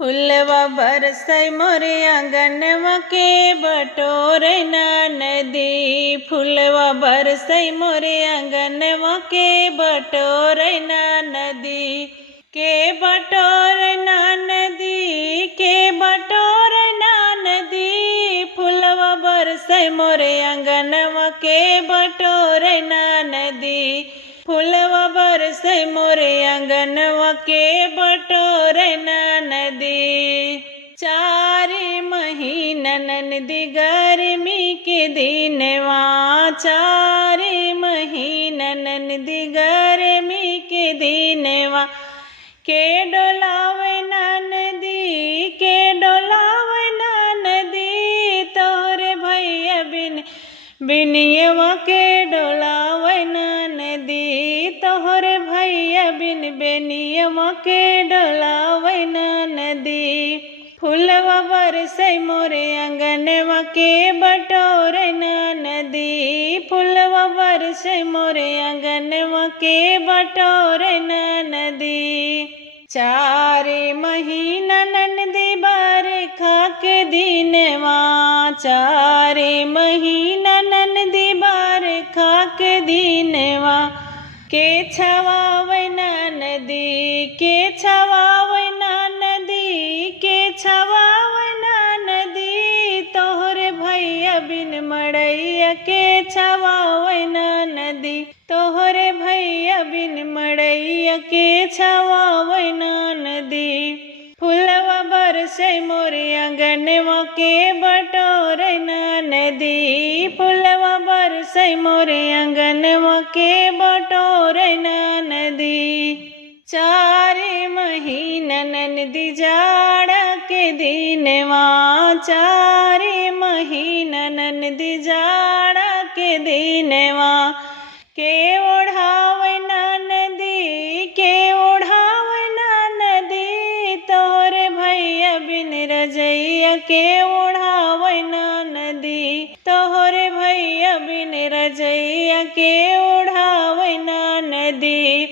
फुलवा बरसै मोरे आंगनवा के बटोरे ना नदी। फुलवा बरसै मोरे आंगनवा के बटोरे ना नदी। के बटोरे ना नदी, के बटोरे ना नदी। फुलवा बरसै मोरे आंगनवा के बटोरे ना नदी। फुलवा बरसै मोरे आंगनवा के बटोरे ना नदी। चारे महीना नदी गर्मी के दिनवा, चारे महीना नदी गर्मी के दिनवा। के डोलावे ना नदी, के डोलावे ना नदी। तोहरे भैया बिनियवा के डोलावे ना नदी। तोहरे भैया बेनियवा के डोलावे ना नदी। फुलवा बरसै मोरे आंगनवा के बटोरे ना नदी। फुलवा बरसै मोरे आंगनवा के बटोरे ना नदी। चारे महीना नदी बरखा के दिनवा, चारे महीना नदी बरखा के दिनवा। के छवावे ना नदी, के छवावे ना नदी, के छवावे ना नदी। तोहरे भैया बिन मड़ैया के छवावे ना नदी। तोहरे भैया बिन मड़ैया के छवावे ना नदी। फुलवा बरसै मोरे आंगनवा के बटोरे ना नदी। फुलवा बरसै मोरे आंगनवा के बटोरे ना नदी। चारे महीना नदी जाड़ा के दिनवा, चारे महीना नदी जाड़ा के दिनवा। के ओढ़ावे ना नदी, के ओढ़ावे ना नदी। तोहरे भैया बिन रजैया के ओढ़ावे ना नदी। तोहरे भैया बिन रजैया के ओढ़ावे ना नदी।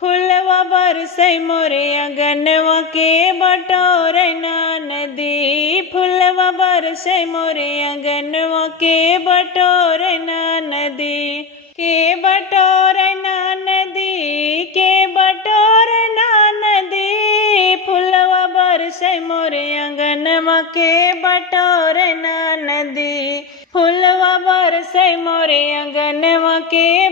फुलवा बरसै मोरे आंगनवा के बटोरे ना नदी। फुलवा बरसै मोरे आंगनवा के बटोरे ना नदी। के बटोरे ना नदी, के बटोरे ना नदी। फुलवा बरसै मोरे आंगनवा के बटोरे ना नदी। फुलवा बरसै मोरे आंगनवा के